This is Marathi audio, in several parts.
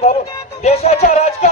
भाऊ देशाच्या राजकारणातील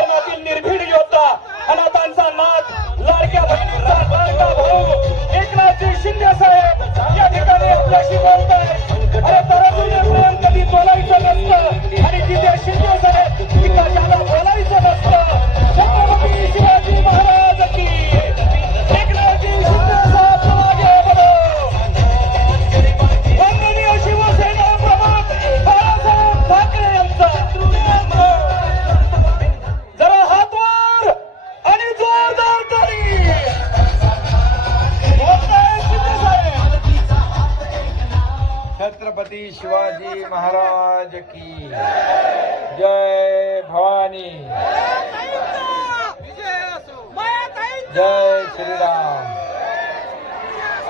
जय श्रीराम.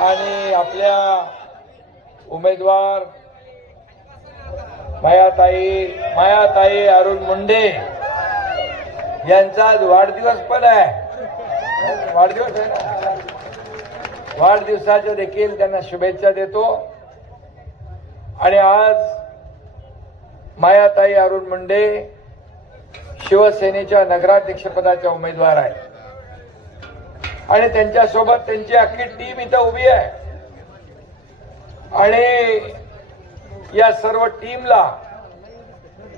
आणि आपल्या उमेदवार मायाताई मायाताई अरुण मुंडे यांचा आज वाढदिवस पण आहे. वाढदिवस आहे ना? वाढदिवसाच्या देखील त्यांना शुभेच्छा देतो. आणि आज मायाताई अरुण मुंडे शिवसेनेच्या नगराध्यक्षपदाच्या उमेदवार आहेत. आणि त्यांच्यासोबत त्यांची अख्खी टीम इथं उभी आहे. आणि या सर्व टीमला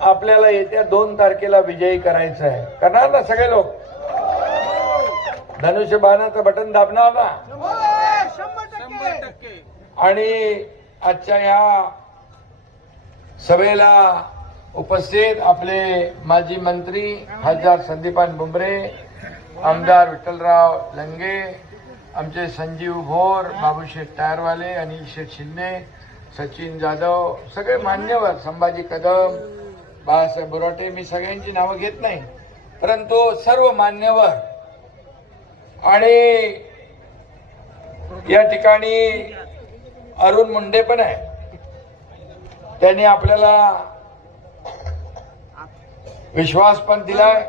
आपल्याला येत्या दोन तारखेला विजयी करायचं आहे. करणार ना सगळे लोक? धनुष्यबाणाचं बटन दाबणार ना? आणि आजच्या ह्या सभेला उपस्थित आपले माजी मंत्री खासदार संदीपान बुंबरे आमदार विठ्ठलराव लंगे आमचे संजीव भोर बाबूशेठ टायरवाले अनिल शेठ शिंदे सचिन जाधव सगळे मान्यवर संभाजी कदम बाळासाहेब बोराटे मी सगळ्यांची नावं घेत नाही. परंतु सर्व मान्यवर आणि या ठिकाणी अरुण मुंडे पण आहे त्यांनी आपल्याला विश्वास पण दिलाय.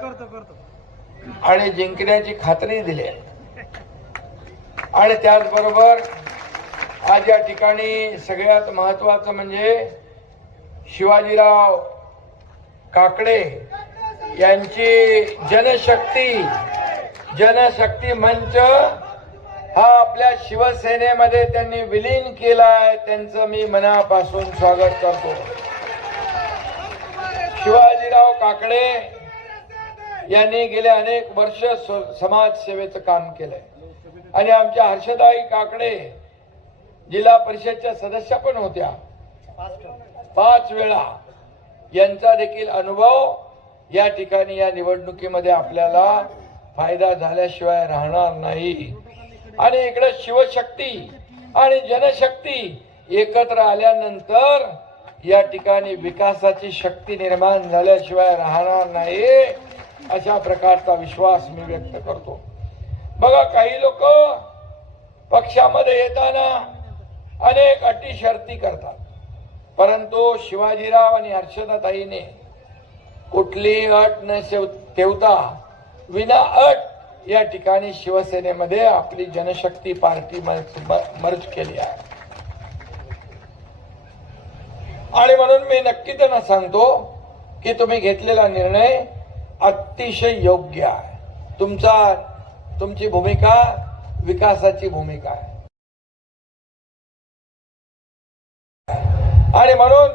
आणि जिंकण्याची खात्री दिली. आहे आणि त्याचबरोबर आज या ठिकाणी सगळ्यात महत्वाचं म्हणजे शिवाजीराव काकडे यांची जनशक्ती जनशक्ती मंच हा आपल्या शिवसेनेमध्ये त्यांनी विलीन केलाय त्यांचं मी मनापासून स्वागत करतो. शिवाजीराव काकडे यांनी गेले अनेक वर्ष स- समाजसेवेचं काम केलंय. आणि आमच्या हर्षदाई काकडे जिल्हा परिषदच्या सदस्या पण होत्या. पाच वेळा यांचा देखील अनुभव या ठिकाणी या निवडणुकीमध्ये आपल्याला फायदा झाल्याशिवाय राहणार नाही. आणि इकडे शिवशक्ती आणि जनशक्ती एकत्र आल्यानंतर या ठिकाणी विकासाची शक्ती निर्माण झाल्याशिवाय राहणार नाही. अशा प्रकारचा विश्वास मी व्यक्त करतो. बघा काही लोक पक्षामध्ये येताना अनेक अटी शर्ती करतात. परंतु शिवाजीराव आणि हर्षदाताईने कुठलीही अट न ठेवता विना अट या ठिकाणी शिवसेनेमध्ये आपली जनशक्ती पार्टी मर्ज मर्ज केली आहे. आणि म्हणून मी नक्की त्यांना सांगतो की तुम्ही घेतलेला निर्णय अतिशय योग्य आहे. तुमचा तुमची भूमिका विकासाची भूमिका आहे. आणि म्हणून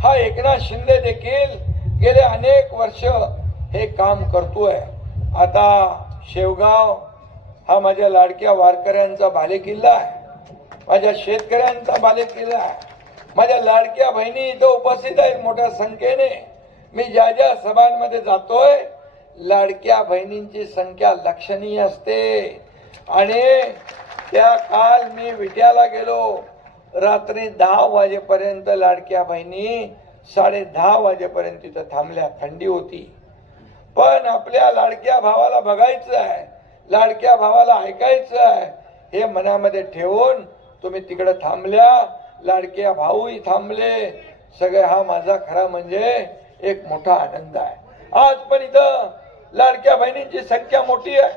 हा एकनाथ शिंदे देखील गेले अनेक वर्ष हे काम करतोय. आता शेवगाव हा माझ्या लाडक्या वारकऱ्यांचा बालेकिल्ला आहे. माझ्या शेतकऱ्यांचा बालेकिल्ला आहे. माझ्या लाडक्या बहिणी इथं उपस्थित आहेत मोठ्या संख्येने. मी ज्या ज्या सभांमध्ये जातोय लाडक्या बहिणींची संख्या लक्षणीय असते. आणि त्या काल मी विट्याला गेलो. रात्री दहा वाजेपर्यंत लाडक्या बहिणी साडे दहा वाजेपर्यंत तिथं थांबल्या. थंडी होती. पण आपल्या लाडक्या भावाला बघायचं आहे. लाडक्या भावाला ऐकायचं आहे. हे मनामध्ये ठेवून तुम्ही तिकडे थांबल्या. लाडक्या भाऊही थांबले. सगळे हा माझा खरा म्हणजे एक मोठा आनंद आहे. आज पण इथं लाडक्या बहिणींची संख्या मोठी आहे.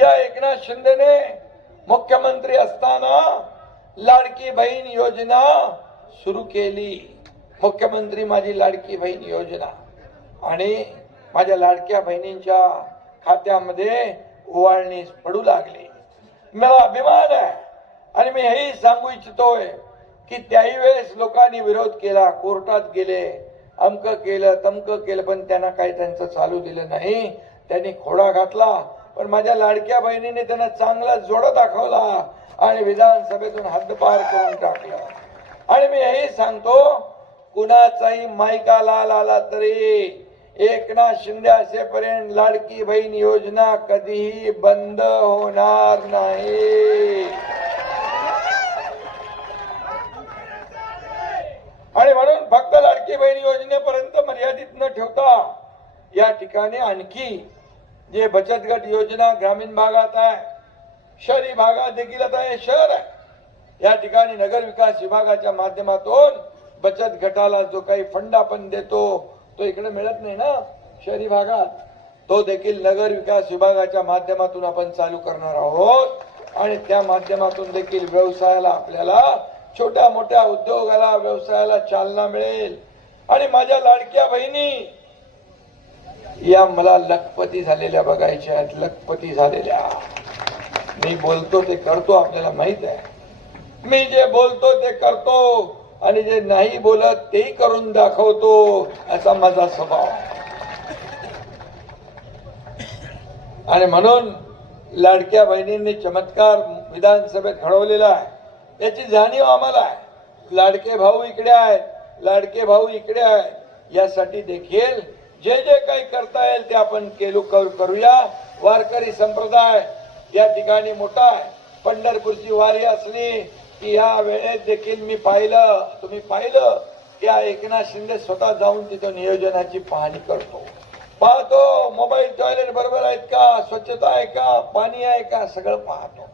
या एकनाथ शिंदेने मुख्यमंत्री असताना लाडकी बहीण योजना सुरू केली. मुख्यमंत्री माझी लाडकी बहीण योजना. आणि माझ्या लाडक्या बहिणींच्या खात्यामध्ये ओवाळणी पडू लागली. मला अभिमान आहे. आणि मी हेही सांगू इच्छितोय की त्याही वेळेस लोकांनी विरोध केला कोर्टात गेले. अमक केलं तमक केलं पण त्यांना काही त्यांचं चालू दिलं नाही. त्यांनी खोडा घातला पण माझ्या लाडक्या बहिणीने त्यांना चांगला जोडा दाखवला आणि विधानसभेतून हद्दपार करून टाकलं. आणि मी हेही सांगतो कुणाचाही मायका लाल आला तरी एकनाथ शिंदे असेपर्यंत लाडकी बहीण योजना कधीही बंद होणार नाही आणि म्हणून फक्त लाडकी बहीण योजनेपर्यंत मर्यादित न ठेवता. या ठिकाणी आणखी जे बचत गट योजना ग्रामीण भागात आहे शहरी भागात देखील आता हे शहर आहे. या ठिकाणी नगर विकास विभागाच्या माध्यमातून बचत गटाला जो काही फंड आपण देतो तो इकडे मिळत नाही ना शहरी भागात. तो देखील नगर विकास विभागाच्या माध्यमातून आपण चालू करणार आहोत. आणि त्या माध्यमातून देखील व्यवसायाला आपल्याला छोट्या मोठ्या उद्योगाला व्यवसायाला चालना मिळेल. आणि माझ्या लाडक्या बहिणी या मला लखपती झालेल्या बघायच्या आहेत लखपती झालेल्या. मी बोलतो ते करतो आपल्याला माहीत आहे. मी जे बोलतो ते करतो आणि जे नाही बोलत तेही करून दाखवतो असा माझा स्वभाव. आणि म्हणून लाडक्या बहिणींनी चमत्कार विधानसभेत घडवलेला आहे. याची जाणीव आम्हाला आहे. लाडके भाऊ इकडे आहेत. लाडके भाऊ इकडे आहे. यासाठी देखील जे जे काही करता येईल ते आपण केलू कर- करूया. वारकरी संप्रदाय या ठिकाणी मोठा आहे. पंढरपूरची वारी असली की या वेळेत देखील मी पाहिलं तुम्ही पाहिलं की एकनाथ शिंदे स्वतः जाऊन तिथं नियोजनाची पाहणी करतो. पाहतो मोबाईल टॉयलेट बरोबर आहेत का स्वच्छता आहे का पाणी आहे का सगळं पाहतो.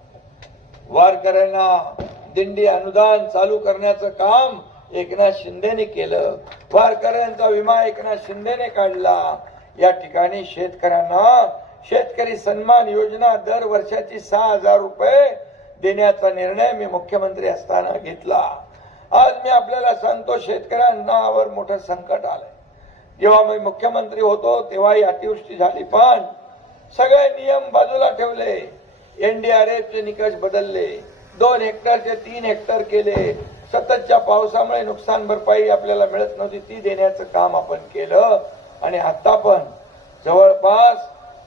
वारकऱ्यांना दिंडी अनुदान चालू करण्याचं काम एकनाथ शिंदेने केलं. वारकऱ्यांचा विमा एकनाथ शिंदेने काढला. या ठिकाणी शेतकऱ्यांना शेतकरी सन्मान योजना दर वर्षाची सहा हजार रुपये देण्याचा निर्णय मी मुख्यमंत्री असताना घेतला. आज मी आपल्याला सांगतो शेतकऱ्यांनावर मोठं संकट आलंय. जेव्हा मी मुख्यमंत्री होतो तेव्हाही अतिवृष्टी झाली पण सगळे नियम बाजूला ठेवले. एनडीआरएफ चे निकष बदलले. दोन हेक्टरचे तीन हेक्टर केले. सततच्या पावसामुळे नुकसान भरपाई आपल्याला मिळत नव्हती ती देण्याचं काम आपण केलं. आणि आता पण जवळपास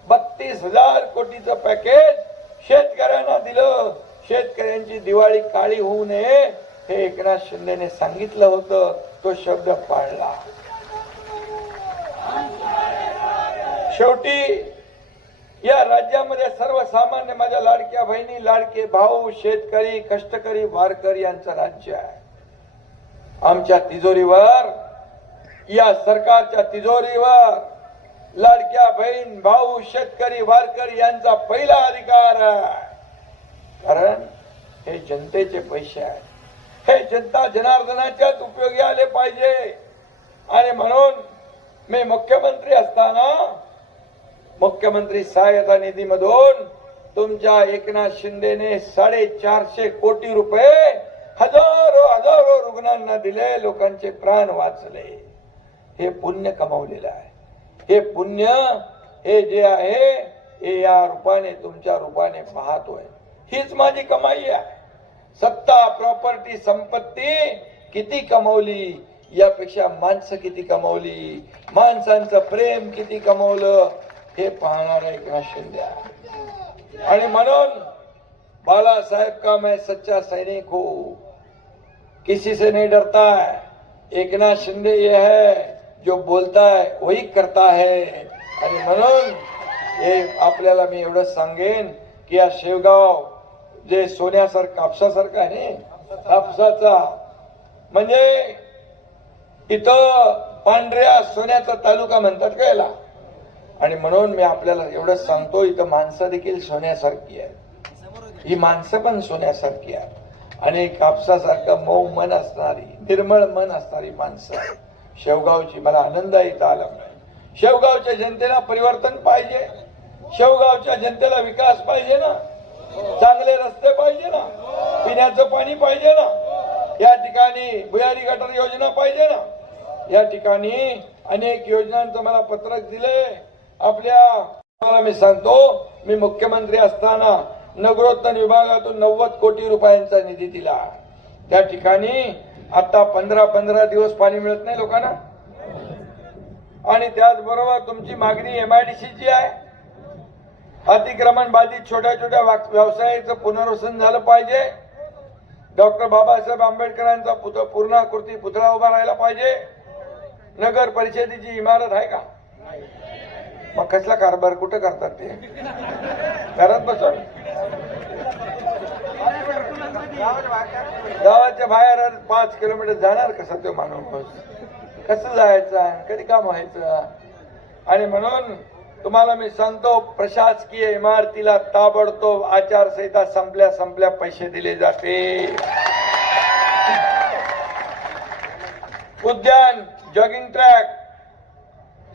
बत्तीस हजार कोटीचं पॅकेज शेतकऱ्यांना दिलं. शेतकऱ्यांची दिवाळी काळी होऊ नये हे एकनाथ शिंदेने सांगितलं होतं. तो शब्द पाळला. शेवटी या राज्यामध्ये सर्व बहिणी लाडके भाऊ शेतकरी कष्टकरी वारकर यांचं राज्य आहे. आमच्या तिजोरीवर या सरकारच्या तिजोरीवर लाडक्या बहीण भाऊ शेतकरी वारकर यांचा पहिला अधिकार आहे. कारण हे जनतेचे पैसे आहेत. हे जनता जनार्दनाच्याच उपयोगी आले पाहिजे. आणि म्हणून मी मुख्यमंत्री असताना मुख्यमंत्री सहायता निधीमधून तुमच्या एकनाथ शिंदेने साडेचारशे कोटी रुपये हजारो हजारो रुग्णांना दिले लोकांचे प्राण वाचले। हे पुण्य कमावलेलं आहे। हे पुण्य हे जे आहे हे या रूपाने तुमच्या रूपाने पाहतोय। हीच माझी कमाई आहे। सत्ता प्रॉपर्टी संपत्ती किती कमवली यापेक्षा माणसं किती कमवली माणसांचं प्रेम किती कमवलं हे पाहणार एकनाथ शिंदे आहे. आणि म्हणून बालासाहेब का मैं सच्चा सैनिक हूं? किसी से नहीं डरता है। एकनाथ शिंदे ये है जो बोलता है वही करता है। आणि म्हणून हे आपल्याला मी एवढं सांगेन की या शेवगाव जे सोन्यासारखं कापसासारखं आहे कापसाचा म्हणजे इथं पांढऱ्या सोन्याचा तालुका म्हणतात का याला? आणि म्हणून मी आपल्याला एवढंच सांगतो इथं माणसं देखील सोन्यासारखी आहेत. ही माणसं पण सोन्यासारखी आहेत. आणि कापसासारखं मऊ मन असणारी निर्मळ मन असणारी माणसं. शेवगावची मला आनंद इथं आला शेवगावच्या जनतेला परिवर्तन पाहिजे. शेवगावच्या जनतेला विकास पाहिजे ना. चांगले रस्ते पाहिजे ना. पिण्याचं पाणी पाहिजे ना. या ठिकाणी भुयारी गटर योजना पाहिजे ना. या ठिकाणी अनेक योजनांचं मला पत्रक दिले आपल्या मला मी सांगतो मी मुख्यमंत्री असताना नगरोत्तन विभागातून नव्वद कोटी रुपयांचा निधी दिला. त्या ठिकाणी आता पंधरा पंधरा दिवस पाणी मिळत नाही लोकांना. आणि त्याचबरोबर तुमची मागणी एमआयडीसीची आहे. अतिक्रमण बाधित छोट्या छोट्या व्यवसायाचं पुनर्वसन झालं पाहिजे. डॉक्टर बाबासाहेब आंबेडकरांचा पुतळ पूर्णाकृती पुतळा उभा राहायला पाहिजे. नगर परिषदेची इमारत आहे का? मग कसला कारभार? कुठं करतात ते? घरात बसा. गावाच्या बाहेर पाच किलोमीटर जाणार कसा तो माणूस कसं जायचं? कधी काम व्हायचं? आणि म्हणून तुम्हाला मी सांगतो प्रशासकीय इमारतीला ताबडतोब आचारसंहिता संपल्या संपल्या पैसे दिले जाते. उद्यान जॉगिंग ट्रॅक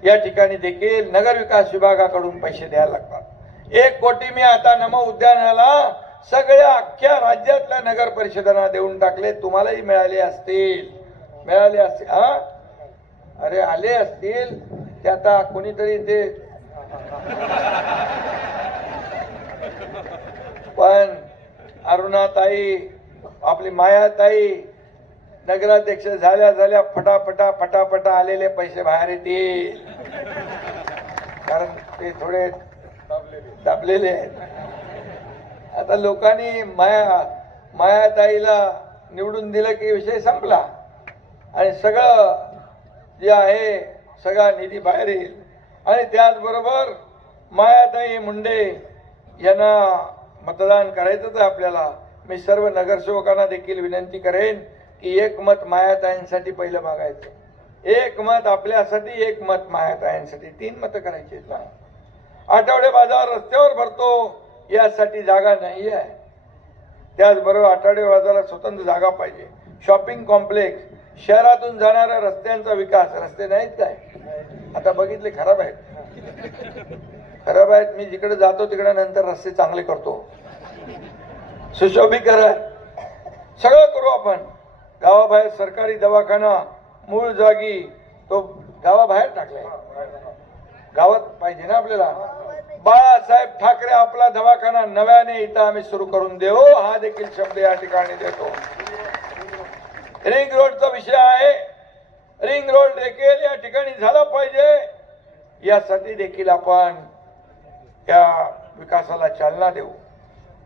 या ठिकाणी देखील नगरविकास विभागाकडून पैसे द्यायला लागतात. एक कोटी मी आता नम उद्यानाला सगळ्या अख्ख्या राज्यातल्या नगर परिषदांना देऊन टाकले. तुम्हालाही मिळाले असतील. मिळाले असतील. हा? अरे आले असतील. ते आता कोणीतरी ते पण अरुणाताई आपली मायाताई नगराध्यक्ष झाल्या झाल्या फटाफटा फटाफटा आलेले पैसे बाहेर येतील. कारण ते थोडे दाबलेले आहेत. आता लोकांनी माया मायाताईला निवडून दिलं की विषय संपला. आणि सगळं जे आहे सगळा निधी बाहेर येईल. आणि त्याचबरोबर मायाताई मुंडे यांना मतदान करायचंच आहे आपल्याला. मी सर्व नगरसेवकांना देखील विनंती करेन की एक मत मायाताईंसाठी पहिलं मागायचं. एक मत आपल्यासाठी एक मत मायाताईंसाठी तीन मतं करायची आहेत ना. आठवडे बाजार रस्त्यावर भरतो यासाठी जागा नाही आहे. त्याचबरोबर आठवडे बाजाराला स्वतंत्र जागा पाहिजे. शॉपिंग कॉम्प्लेक्स शहरातून जाणाऱ्या रस्त्यांचा विकास. रस्ते नाहीत काय? आता बघितले खराब आहेत. खराब आहेत मी जिकडे जातो तिकडे नंतर रस्ते चांगले करतो. सुशोभीकरण सगळं करू आपण. गावाबाहेर सरकारी दवाखाना मूळ जागी तो गावाबाहेर टाकलाय. गावात पाहिजे ना आपल्याला? बाळासाहेब ठाकरे आपला दवाखाना नव्याने इथं आम्ही सुरू करून देऊ. हा देखील शब्द या ठिकाणी देतो. रिंग रोडचा विषय आहे. रिंग रोड देखील या ठिकाणी झाला पाहिजे. यासाठी देखील आपण या विकासाला चालना देऊ.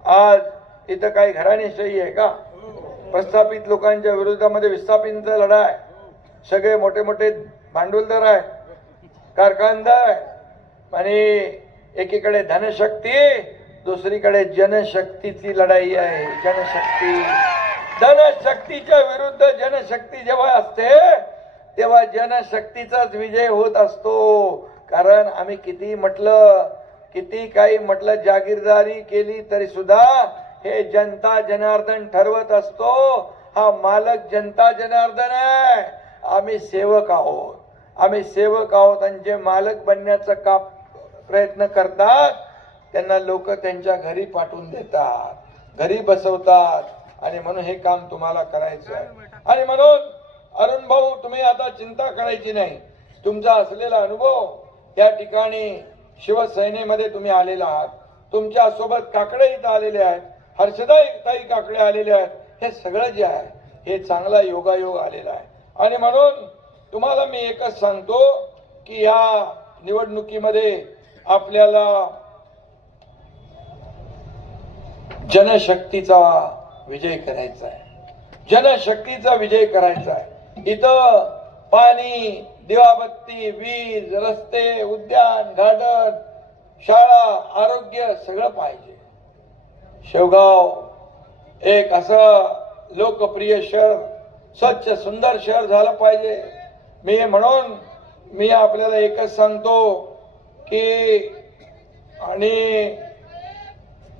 आज इथं काही घराणेशाही आहे का? प्रस्थापित लोकांच्या विरोधामध्ये विस्थापित लढा आहे सगळे मोठे मोठे भांडवलदार आहे कारखानदार आणि एकीकडे धनशक्ती दुसरीकडे जनशक्तीची लढाई आहे. जनशक्ती धनशक्तीच्या विरुद्ध जनशक्ती जेव्हा असते तेव्हा जनशक्तीचाच विजय होत असतो. कारण आम्ही किती म्हटलं किती काही म्हटलं जागीरदारी केली तरी सुद्धा हे जनता जनार्दन ठरवत असतो. हा मालक जनता जनार्दन आहे. आम्ही सेवक आहोत. आम्ही सेवक आहोत आणि जे मालक बनण्याचा का प्रयत्न करतात त्यांना लोक त्यांच्या घरी पाठवून देतात. घरी बसवतात. आणि म्हणून हे काम तुम्हाला करायचं आहे आणि म्हणून अरुण भाऊ तुम्ही आता चिंता करायची नाही. तुमचा असलेला अनुभव या ठिकाणी शिवसेनेमध्ये तुम्ही आलेला आहात. तुमच्यासोबत काकडे इथं आलेले आहेत. हर्षदाई ताई काकडे आलेले आहेत. हे सगळं जे आहे हे चांगला योगायोग आलेला आहे. आणि म्हणून तुम्हाला मी एकच सांगतो की या निवडणुकीमध्ये आपल्याला जनशक्तीचा विजय करायचा आहे. जनशक्तीचा विजय करायचा आहे. इथं पाणी दिवाबत्ती वीज रस्ते उद्यान गार्डन शाळा आरोग्य सगळं पाहिजे. शेवगाव एक असं लोकप्रिय शहर स्वच्छ सुंदर शहर झालं पाहिजे. मी म्हणून मी आपल्याला एकच सांगतो की आणि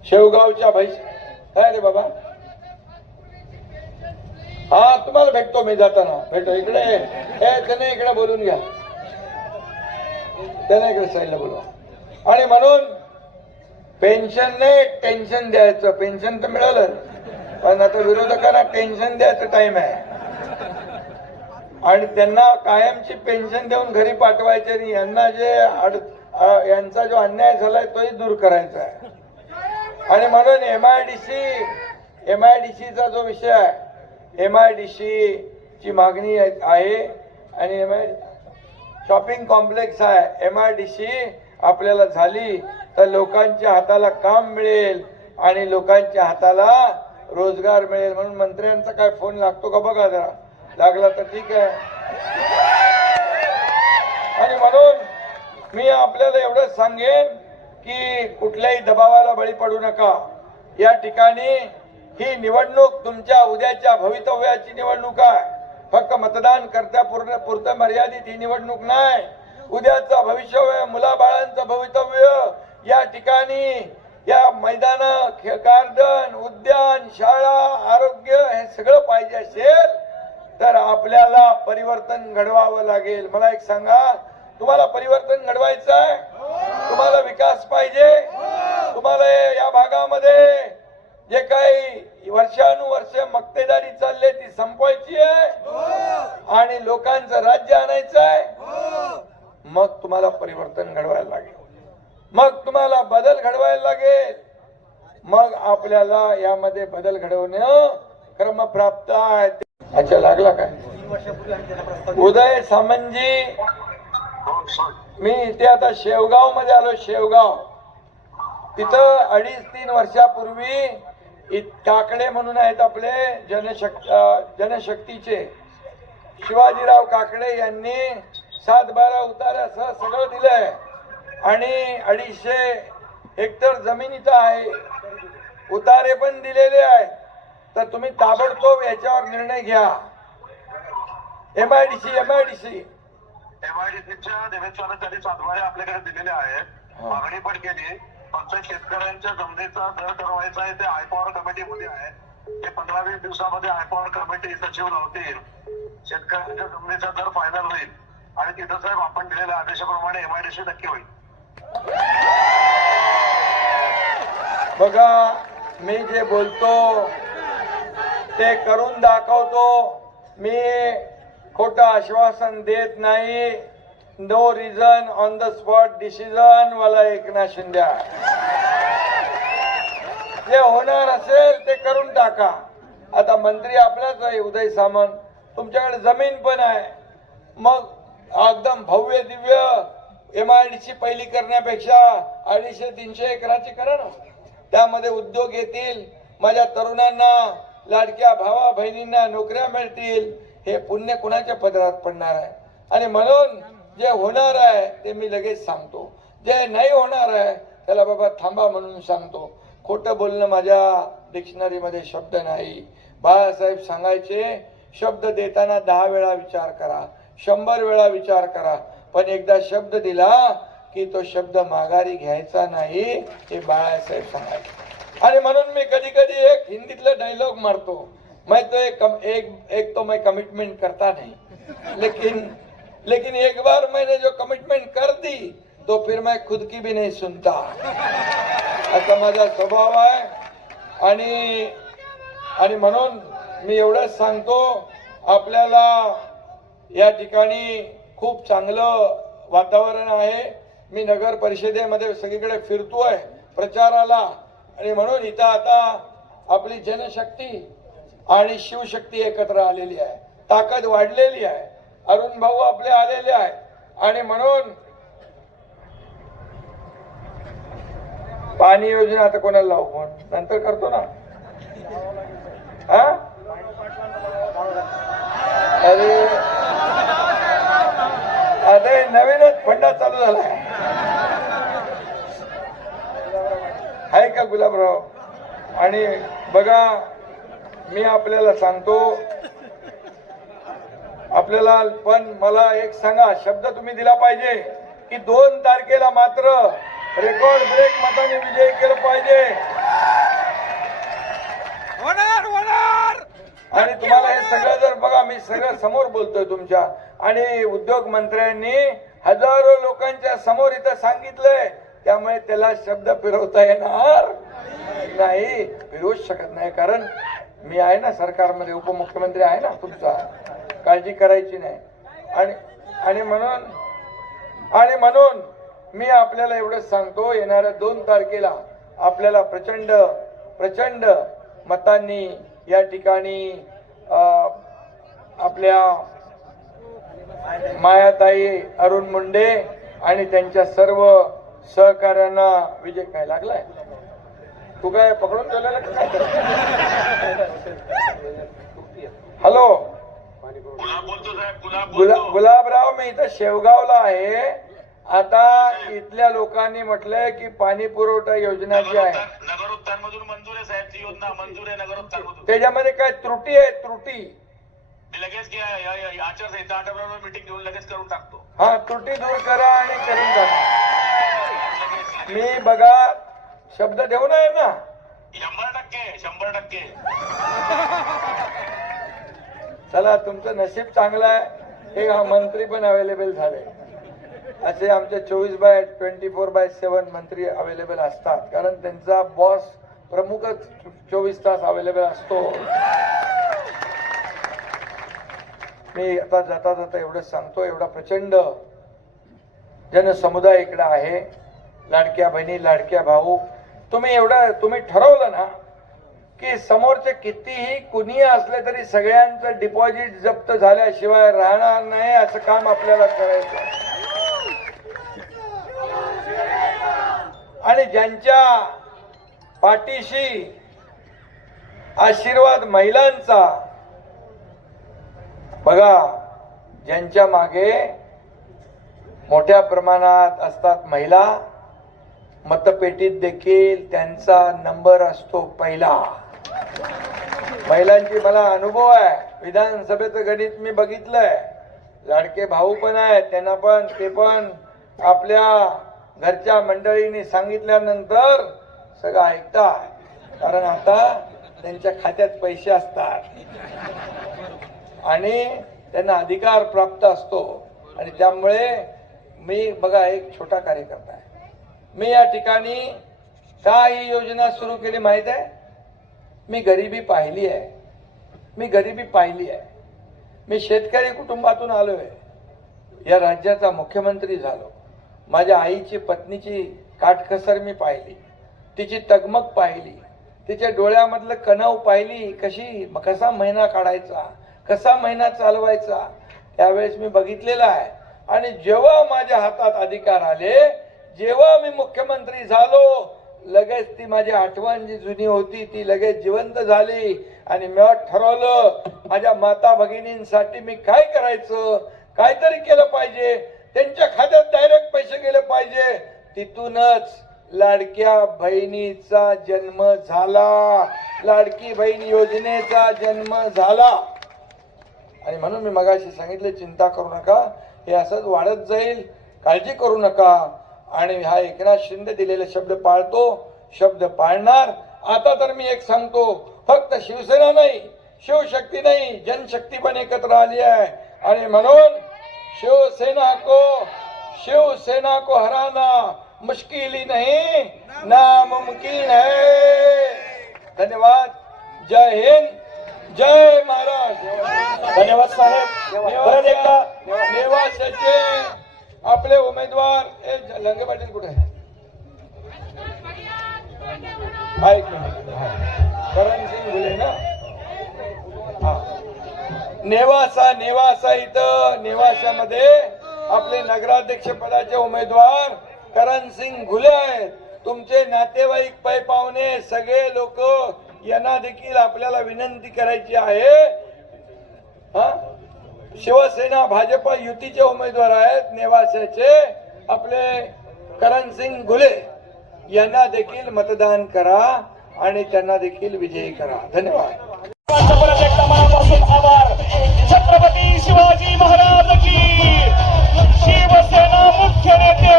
शेवगावच्या भैस काय रे बाबा? हा तुम्हाला भेटतो मी जाताना. भेटतो. इकडे हे त्याने इकडे बोलून घ्या. त्याने इकडे साईडला बोलवा. आणि म्हणून पेन्शन नाही टेन्शन द्यायचं. पेन्शन तर मिळालं पण आता विरोधकांना टेन्शन द्यायचं टाइम आहे. आणि त्यांना कायमची पेन्शन देऊन घरी पाठवायचे आणि यांना जे अड यांचा जो अन्याय झालाय तोही दूर करायचा आहे. आणि म्हणून M I D C M I D सीचा जो विषय आहे एम आय डी सी ची मागणी आहे आणि एम आय शॉपिंग कॉम्प्लेक्स आहे. एम आय डी सी आपल्याला झाली तर लोकांच्या हाताला काम मिळेल आणि लोकांच्या हाताला रोजगार मिळेल म्हणून मंत्र्यांचा काय फोन लागतो का बघा जरा. लागला तर ठीक आहे. आणि म्हणून मी आपल्याला एवढंच सांगेन की कुठल्याही दबावाला बळी पडू नका. या ठिकाणी ही निवडणूक तुमच्या उद्याच्या भवितव्याची निवडणूक आहे. फक्त मतदान करत्या पूर्ण पुरतं मर्यादित ही निवडणूक नाही. उद्याचं भविष्य मुलाबाळांचं भवितव्य या ठिकाणी या मैदान गार्डन उद्यान शाळा आरोग्य हे सगळं पाहिजे असेल तर आपल्याला परिवर्तन घडवावं लागेल. मला एक सांगा तुम्हाला परिवर्तन घडवायचं आहे? तुम्हाला विकास पाहिजे? तुम्हाला या भागामध्ये जे काही वर्षानुवर्ष मक्तेदारी चालली ती संपवायची आहे? आणि लोकांचं राज्य आणायचं आहे? मग तुम्हाला परिवर्तन घडवायला लागेल. मग तुम्हाला बदल घडवायला लागेल. मग आपल्याला यामध्ये बदल घडवणं क्रमप्राप्त आहे. अच्छा लागला काय उदय सामंतजी मी इथे आता शेवगावमध्ये आलो शेवगाव. तिथं अडीच तीन वर्षापूर्वी काकडे म्हणून आहेत आपले जनशक् जनशक्तीचे. शिवाजीराव काकडे यांनी सात बारा उतार्यासह सगळं दिलंय. आणि अडीचशे हेक्टर जमिनीचं आहे. उतारे पण दिलेले आहेत. तर तुम्ही ताबडतोब याच्यावर निर्णय घ्या. M I D C M I D C एमआयडीसीच्या देवेश्वरांसाठी सातबारे आपल्याकडे दिलेले आहेत. मागणी पण केली. फक्त शेतकऱ्यांच्या जमिनीचा दर ठरवायचा आहे ते आयपॉवर कमिटीमध्ये आहे. ते पंधरा वीस दिवसामध्ये आयपॉवर कमिटी सचिव लावतील. शेतकऱ्यांच्या जमिनीचा दर फायनल होईल. आणि तिथं साहेब आपण दिलेल्या आदेशाप्रमाणे एमआयडीसी नक्की होईल. बघा मी जे बोलतो ते करून दाखवतो. मी खोटं आश्वासन देत नाही. No reason on the spot decision मला एकनाथ शिंदे. जे होणार असेल ते करून टाका. आता मंत्री आपलाच आहे उदय सामंत. तुमच्याकडे जमीन पण आहे. मग एकदम भव्य Divya M I D C पहिली करण्यापेक्षा अडीचशे तीनशे एकराची करा ना. त्यामध्ये उद्योग येतील. माझ्या तरुणांना लाडक्या भावा बहिणींना नोकऱ्या मिळतील हे पुण्य कुणाच्या पदरात पडणार आहे? आणि म्हणून जे होणार आहे ते मी लगेच सांगतो. जे नाही होणार आहे त्याला बाबा थांबा म्हणून सांगतो. खोटं बोलणं माझ्या डिक्शनरीमध्ये शब्द नाही. बाळासाहेब सांगायचे शब्द देताना दहा वेळा विचार करा शंभर वेळा विचार करा. पण एकदा शब्द दिला की तो शब्द माघारी घ्यायचा नाही हे बाळासाहेब सांगायचे. आणि म्हणून मी कधी कधी एक हिंदीतलं डायलॉग मारतो. मैं तो एक कम- एक एक तो मैं कमिटमेंट करता नहीं. लेकिन लेकिन एक बार मैंने जो कमिटमेंट कर दी तो फिर मैं खुद की भी नहीं सुनता। असा माझा स्वभाव आहे. आणि आणि म्हणून मी एवढंच सांगतो आपल्याला या ठिकाणी खूप चांगलं वातावरण आहे. मी नगर परिषदेमध्ये सगळीकडे फिरतोय. प्रचाराला आणि म्हणून इथं आता आपली जनशक्ती आणि शिवशक्ती एकत्र आलेली आहे. ताकद वाढलेली आहे. अरुण भाऊ आपले आलेले आहे. आणि म्हणून पाणी योजना आता कोणाला लावू पण नंतर करतो ना. हा? अरे आता नवीनच फंडा चालू झालाय आहे का गुलाबराव? आणि बघा मी आपल्याला सांगतो आपल्याला पण मला एक सांगा शब्द तुम्ही दिला पाहिजे की दोन तारखेला मात्र रेकॉर्ड ब्रेक मताने विजय केलं पाहिजे. आणि तुम्हाला हे सगळं जर बघा मी सगळं समोर बोलतोय तुमच्या. आणि उद्योग मंत्र्यांनी हजारो लोकांच्या समोर इथं सांगितलंय त्यामुळे त्याला शब्द फिरवता येणार नाही. फिरवूच शकत नाही कारण मी आहे ना सरकारमध्ये उपमुख्यमंत्री आहे ना तुमचा. काळजी करायची नाही. आणि आणि म्हणून आणि म्हणून मी आपल्याला एवढंच सांगतो येणाऱ्या दोन तारखेला आपल्याला प्रचंड प्रचंड मतांनी या ठिकाणी आपल्या मायाताई अरुण मुंडे आणि त्यांच्या सर्व सहकार्यांना विजय काय लागलाय? तू काय पकडून का काय? हॅलो. गुला गुलाबराव मी इथं शेवगावला आहे. आता इथल्या लोकांनी म्हटलंय की पाणी पुरवठा योजना जी आहे नगर उत्थान मधून मंजूर आहे साहेब ती योजना मंजूर आहे नगर उत्थान मधून त्याच्यामध्ये काय त्रुटी आहे? त्रुटी. मी लगेच घ्या आचारसंहिता आठवड्यावर मीटिंग घेऊन लगेच करून टाकतो. हा त्रुटी दूर करा आणि करून टाका. लगेच मी बघा शब्द देऊ नये ना. शंभर टक्के शंभर टक्के. चला तुमचं नशीब चांगलं आहे. हे हा मंत्री पण अवेलेबल झाले. असे आमचे चोवीस by twenty four by seven मंत्री अवेलेबल असतात. कारण त्यांचा बॉस प्रमुखच चोवीस तास अवेलेबल असतो. मी आता जाता जाता एवढंच सांगतो एवढा प्रचंड जनसमुदाय इकडं आहे. लाडक्या बहिणी लाडक्या भाऊ तुम्ही एवढं तुम्ही ठरवलं ना की समोरचे कितीही कुणी असले तरी सगळ्यांचं डिपॉझिट जप्त झाल्याशिवाय राहणार नाही असं काम आपल्याला करायचं आणि ज्यांच्या पाठीशी आशीर्वाद महिलांचा बघा ज्यांच्या मागे मोठ्या प्रमाणात असतात महिला मतपेटीत देखील त्यांचा नंबर असतो पहिला. महिलांची मला अनुभव आहे. विधानसभेचं गणित मी बघितलंय. लाडके भाऊ पण आहेत त्यांना पण ते पण. आपल्या घरच्या मंडळींनी सांगितल्यानंतर सगळं ऐकतात कारण आता त्यांच्या खात्यात पैसे असतात. आणि त्यांना अधिकार प्राप्त असतो. आणि त्यामुळे मी बघा एक छोटा कार्यकर्ता आहे. मी या ठिकाणी का ही योजना सुरू केली माहीत आहे? मी गरिबी पाहिली आहे. मी गरिबी पाहिली आहे. मी शेतकरी कुटुंबातून आलो आहे या राज्याचा मुख्यमंत्री झालो. माझ्या आईची पत्नीची काटकसर मी पाहिली. तिची तगमग पाहिली. तिच्या डोळ्यामधलं कणव पाहिली. कशी कसा महिना काढायचा? कसा महिना चालवायचा त्यावेळेस मी बघितलेला आहे. आणि जेव्हा माझ्या हातात अधिकार आले जेव्हा मी मुख्यमंत्री झालो लगेच ती माझी आठवण जी जुनी होती ती लगेच जिवंत झाली. आणि मी ठरवलं माझ्या माता भगिनींसाठी मी काय करायचं काहीतरी केलं पाहिजे. त्यांच्या खात्यात डायरेक्ट पैसे गेले पाहिजे. तिथूनच लाडक्या बहिणीचा जन्म झाला. लाडकी बहीण योजनेचा जन्म झाला. आणि म्हणून मी मगाशी सांगितले चिंता करू नका हे असंच वाढत जाईल काळजी करू नका. आणि हा एकनाथ शिंदे दिलेले शब्द पाळतो शब्द पाळणार. आता तर मी एक सांगतो फक्त शिवसेना नाही शिवशक्ती नाही जनशक्ती पण एकत्र आली आहे. आणि म्हणून शिवसेना को शिवसेना को हराना मुश्किल ही नहीं नामुमकिन है. धन्यवाद. जय हिंद. जय महाराज. धन्यवाद साहेब. परत एकदा नेवाशाचे आपले उमेदवार हे लंगे पाटील कुठे आहे? ऐक हा. करण सिंग बोले ना? हा. नेवासा नेवासा इथं नेवाशामध्ये आपले नगराध्यक्ष पदाचे उमेदवार करण सिंग घुले आहेत. तुमचे नातेवाईक पै पाहुणे सगळे लोक यांना देखील आपल्याला विनंती करायची आहे. शिवसेना भाजप युतीचे उमेदवार आहेत नेवाशाचे आपले करण सिंग घुले. यांना देखील मतदान करा आणि त्यांना देखील विजयी करा. धन्यवाद. छत्रपती शिवाजी महाराज की शिवसेना मुख्य नेते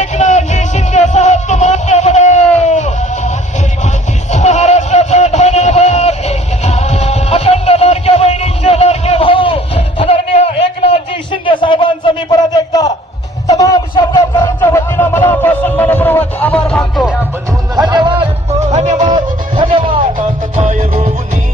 एकनाथजी शिंदे साहेब तुम्हाला आमचे लाडके भाऊ आदरणीय एकनाथजी शिंदे साहेबांचं मी परत एकदा तमाम शब्दकारांच्या वतीनं मनापासून मनपूर्वक आभार मानतो. धन्यवाद धन्यवाद धन्यवाद.